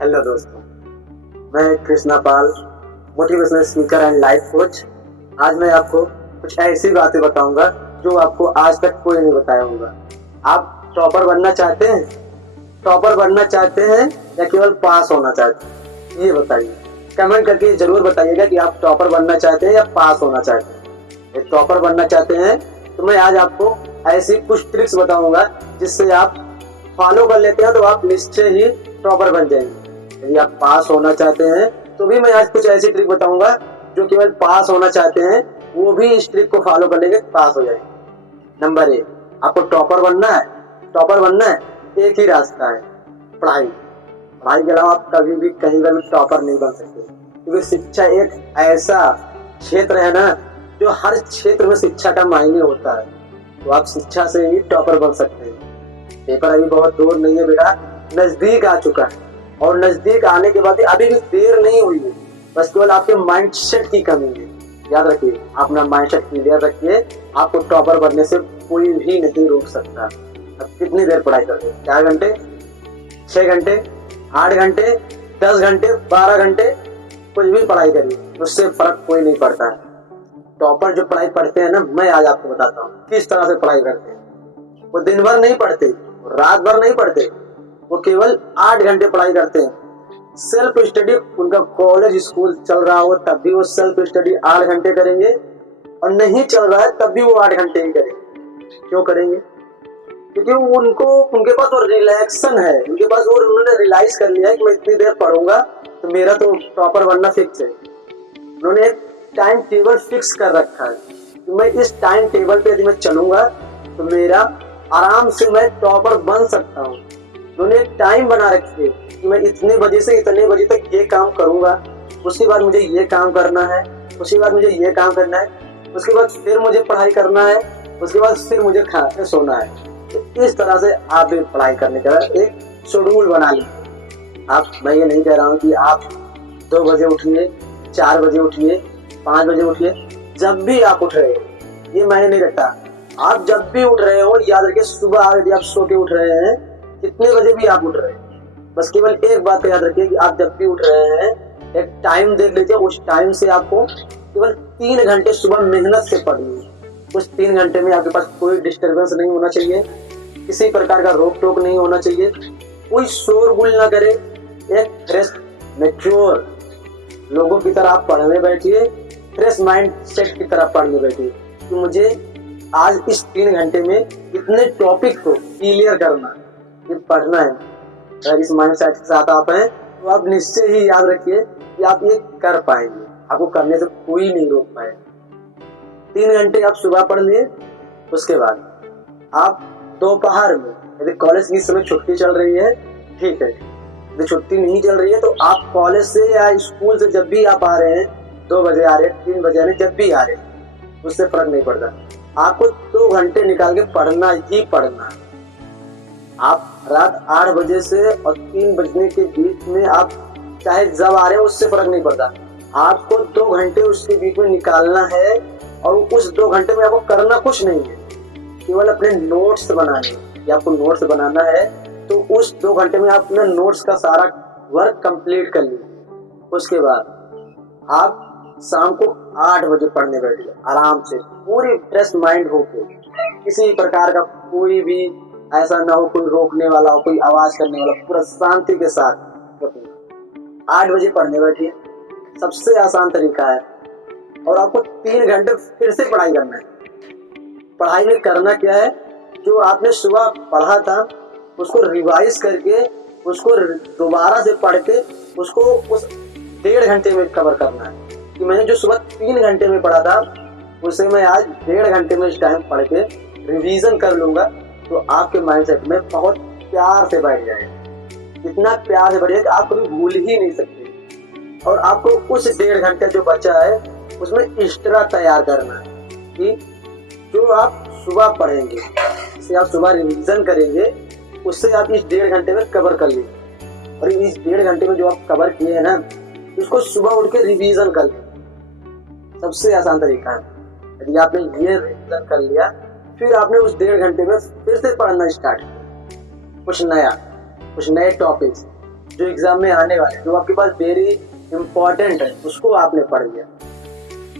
Hello दोस्तों, मैं Krishna Pal, motivational speaker and life coach. आज मैं आपको कुछ ऐसी बातें बताऊंगा जो आपको आज तक कोई नहीं बताया होगा। आप टॉपर बनना चाहते हैं? टॉपर बनना चाहते हैं या केवल पास होना चाहते हैं? ये बताइए, कमेंट करके जरूर बताइएगा कि आप टॉपर बनना चाहते हैं या पास होना चाहते हैं। यदि टॉपर बनना चाहते हैं तो मैं आज आपको ऐसी कुछ ट्रिक्स बताऊंगा जिससे आप फॉलो कर लेते हैं तो आप निश्चय ही टॉपर बन जाएंगे। यदि आप पास होना चाहते हैं तो भी मैं आज कुछ ऐसी ट्रिक बताऊंगा जो केवल पास होना चाहते हैं वो भी इस ट्रिक को फॉलो कर लेंगे, पास हो जाएंगे। नंबर 1, आपको टॉपर बनना है। टॉपर बनना है, एक ही रास्ता है, पढ़ाई। पढ़ाई के अलावा आप कभी भी कहीं पर भी टॉपर नहीं बन सकते, क्योंकि शिक्षा एक ऐसा क्षेत्र है ना जो हर क्षेत्र में शिक्षा का मायने होता है। तो आप शिक्षा से ही टॉपर बन सकते हैं। पेपर अभी बहुत दूर नहीं है बेटा, नजदीक आ चुका है, और नजदीक आने के बाद अभी भी देर नहीं हुई है। बस केवल आपके माइंडसेट की कमी है। याद रखिए, अपना माइंडसेट क्लियर रखिए, आपको टॉपर बनने से कोई भी नहीं रोक सकता। अब कितनी देर पढ़ाई करते हैं? 4 घंटे, 6 घंटे, 8 घंटे, 10 घंटे, 12 घंटे, कुछ भी पढ़ाई करिए, उससे फर्क कोई नहीं पड़ता है। टॉपर जो पढ़ाई पढ़ते हैं ना, मैं आज आपको बताता हूँ किस तरह से पढ़ाई करते हैं। वो दिन भर नहीं पढ़ते, रात भर नहीं पढ़ते, वो केवल 8 घंटे पढ़ाई करते हैं। सेल्फ स्टडी, उनका कॉलेज स्कूल चल रहा हो तब भी वो सेल्फ स्टडी 8 घंटे करेंगे, और नहीं चल रहा है तब भी वो 8 घंटे ही करेंगे। क्यों करेंगे? क्योंकि उनके पास वो रिलैक्सन है, उनके पास वो उन्होंने रियलाइज कर लिया है कि मैं इतनी देर पढ़ूंगा तो मेरा तो टॉपर बनना फिक्स है। उन्होंने एक टाइम टेबल फिक्स कर रखा है कि मैं इस टाइम टेबल पे यदि मैं चलूंगा तो मेरा आराम से मैं टॉपर बन सकता हूँ। उन्होंने एक टाइम बना रखी है कि मैं इतने बजे से इतने बजे तक ये काम करूंगा, उसके बाद मुझे ये काम करना है, उसके बाद मुझे ये काम करना है, उसके बाद फिर मुझे पढ़ाई करना है, उसके बाद फिर मुझे खाना सोना है। तो इस तरह से आप भी पढ़ाई करने का एक शेड्यूल बना लीजिए। मैं ये नहीं कह रहा हूँ कि आप 2 बजे उठिए, 4 बजे उठिए, 5 बजे उठिए। जब भी आप उठ रहे हो ये मायने नहीं रखता। आप जब भी उठ रहे हो, याद रखिए, सुबह यदि आप सो के उठ रहे हैं, कितने बजे भी आप उठ रहे हैं, बस केवल एक बात याद रखिए कि आप जब भी उठ रहे हैं एक टाइम देख लीजिए। उस टाइम से आपको केवल 3 घंटे सुबह मेहनत से पढ़नी है। उस 3 घंटे में आपके पास कोई डिस्टर्बेंस नहीं होना चाहिए, किसी प्रकार का रोक टोक नहीं होना चाहिए, कोई शोरगुल ना करे। एक फ्रेश मैच्योर लोगों की तरह आप पढ़ने बैठिए, फ्रेश माइंड सेट की तरह पढ़ने बैठिए कि मुझे आज इस 3 घंटे में इतने टॉपिक को क्लियर करना, ये पढ़ना है। अगर इस माइंड सेट के साथ आप हैं तो आप निश्चय ही याद रखिए कि आप ये कर पाएंगे, आपको करने से कोई नहीं रोक पाए। 3 घंटे आप सुबह पढ़ लिए, उसके बाद आप दोपहर में, यदि कॉलेज की इस समय छुट्टी चल रही है ठीक है, यदि छुट्टी नहीं चल रही है तो आप कॉलेज से या स्कूल से जब भी आप आ रहे हैं, 2 बजे आ रहे हैं, 3 बजे आ रहे हैं, जब भी आ रहे हैं, उससे फर्क नहीं पड़ता। आपको 2 घंटे निकाल के पढ़ना ही पढ़ना। आप रात 8 बजे से और 3 बजने के बीच में आप चाहे जब आ रहे हैं, उससे फर्क नहीं पड़ता। आपको 2 घंटे उसके बीच में निकालना है, और उस 2 घंटे में आपको करना कुछ नहीं है, केवल अपने नोट्स बनाने हैं। या आपको नोट्स बनाना है तो उस 2 घंटे में आप अपने नोट्स का सारा वर्क कंप्लीट कर लीजिए। उसके बाद आप शाम को 8 बजे पढ़ने बैठिए, आराम से, पूरी फ्रेश माइंड होके। किसी प्रकार का कोई भी ऐसा ना हो, कोई रोकने वाला हो, कोई आवाज करने वाला, पूरा शांति के साथ 8 बजे पढ़ने बैठिए। सबसे आसान तरीका है, और आपको 3 घंटे फिर से पढ़ाई करना है। पढ़ाई में करना क्या है, जो आपने सुबह पढ़ा था उसको रिवाइज करके, उसको दोबारा से पढ़ के उसको उस 1.5 घंटे में कवर करना है। कि मैंने जो सुबह 3 घंटे में पढ़ा था उसे मैं आज 1.5 घंटे में इस टाइम पढ़ के रिवीजन कर लूंगा, तो आपके माइंडसेट में बहुत प्यार से बैठ जाएगा। इतना प्यार से बढ़ेगा कि आप कभी भूल ही नहीं सकते। और आपको उस 1.5 घंटे जो बचा है उसमें एक्स्ट्रा तैयार करना है कि जो आप सुबह पढ़ेंगे, जिसे आप सुबह रिवीजन करेंगे, उससे आप इस 1.5 घंटे में कवर कर लीजिए। और इस 1.5 घंटे में जो आप कवर किए हैं ना, उसको सुबह उठ के रिवीजन कर लीजिए। सबसे आसान तरीका है। यदि आपने ये रिवीजन कर लिया, फिर आपने उस 1.5 घंटे में फिर से पढ़ना स्टार्ट किया, कुछ नए टॉपिक्स जो एग्जाम में आने वाले, जो आपके पास वेरी इम्पोर्टेंट है, उसको आपने पढ़ लिया।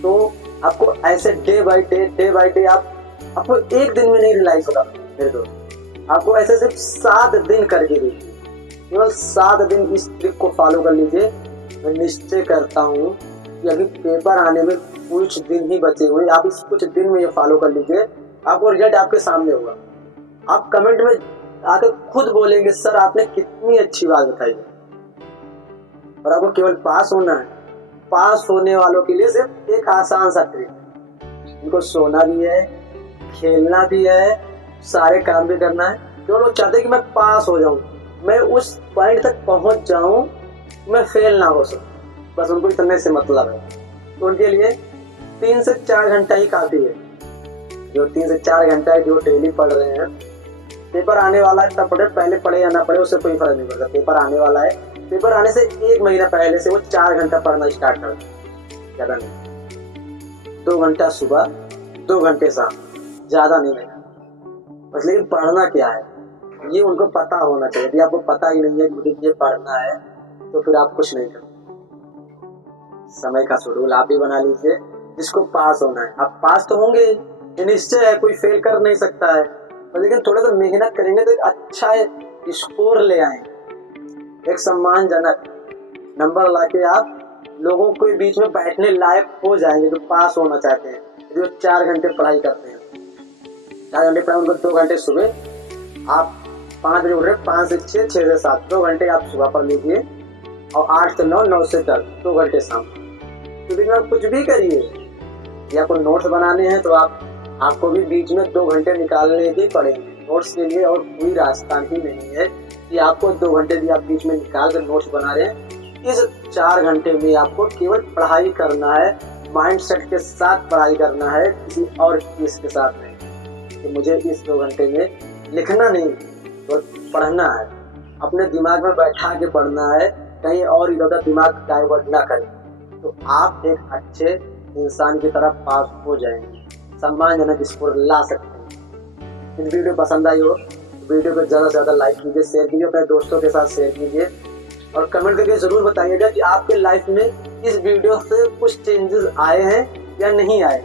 तो आपको ऐसे डे बाय डे आपको एक दिन में नहीं रियलाइज होगा मेरे दोस्त। आपको ऐसे सिर्फ 7 दिन करके देखिए, केवल 7 दिन इस ट्रिक को फॉलो कर लीजिए। मैं निश्चय करता हूँ कि अभी पेपर आने में कुछ दिन ही बचे हुए, आप इस कुछ दिन में ये फॉलो कर लीजिए, आपको रिजल्ट आपके सामने होगा। आप कमेंट में आकर खुद बोलेंगे सर आपने कितनी अच्छी बात बताई है। और आपको केवल पास होना है। पास होने वालों के लिए सिर्फ एक आसान सा ट्रिक है, इनको सोना भी है, खेलना भी है, सारे काम भी करना है। केवल वो चाहते हैं कि मैं पास हो जाऊं, मैं उस पॉइंट तक पहुंच जाऊं, मैं फेल ना हो सकूं, बस उनको इतने से मतलब है। तो उनके लिए 3 से 4 घंटा ही काफी है। जो 3 से 4 घंटा जो डेली पढ़ रहे हैं, पेपर आने वाला है तब पढ़े, पहले पढ़े या ना पढ़े उससे कोई फर्क नहीं पड़ता। पेपर आने वाला है, पेपर आने से 1 महीना पहले से वो 4 घंटा पढ़ना स्टार्ट कर, ज्यादा नहीं। 2 घंटा सुबह, 2 घंटे शाम, ज्यादा नहीं है बस। लेकिन पढ़ना क्या है ये उनको पता होना चाहिए। यदि आपको पता ही नहीं है कि मुझे ये पढ़ना है तो फिर आप कुछ नहीं कर। समय का शेड्यूल आप भी बना लीजिए, जिसको पास होना है। आप पास तो होंगे, ये निश्चय है, कोई फेल कर नहीं सकता है, लेकिन थोड़ा सा मेहनत करेंगे तो एक अच्छा स्कोर ले आएंगे, एक सम्मानजनक नंबर लाके आप लोगों के बीच में बैठने लायक हो जाएंगे जो पास होना चाहते हैं। जो 4 घंटे पढ़ाई करते हैं, 4 घंटे पढ़ाई, उनको 2 घंटे सुबह, आप 5 बजे उठ रहे, 5 से 6, 6 से 7, 2 घंटे आप सुबह पढ़ लीजिए, और 8 से 9, 9 से 10, 2 घंटे शाम। तो बीच में आप कुछ भी करिए, या कोई नोट्स बनाने हैं तो आपको भी बीच में 2 घंटे निकालने ही पड़ेंगे नोट्स के लिए, और कोई रास्ता ही नहीं है कि आपको 2 घंटे भी आप बीच में निकाल कर नोट्स बना रहे हैं। इस 4 घंटे में आपको केवल पढ़ाई करना है, माइंड सेट के साथ पढ़ाई करना है, किसी और चीज के साथ नहीं। तो मुझे इस 2 घंटे में लिखना नहीं, तो पढ़ना है, अपने दिमाग में बैठा के पढ़ना है, कहीं और इधर उधर दिमाग डाइवर्ट ना करें। तो आप एक अच्छे इंसान की तरफ पास हो जाएंगे, सम्मानजनक स्कोर ला सकते हैं। यदि वीडियो पसंद आई हो तो वीडियो को ज़्यादा से ज़्यादा लाइक कीजिए, शेयर कीजिए, अपने दोस्तों के साथ शेयर कीजिए, और कमेंट करके ज़रूर बताइएगा कि आपके लाइफ में इस वीडियो से कुछ चेंजेस आए हैं या नहीं आए।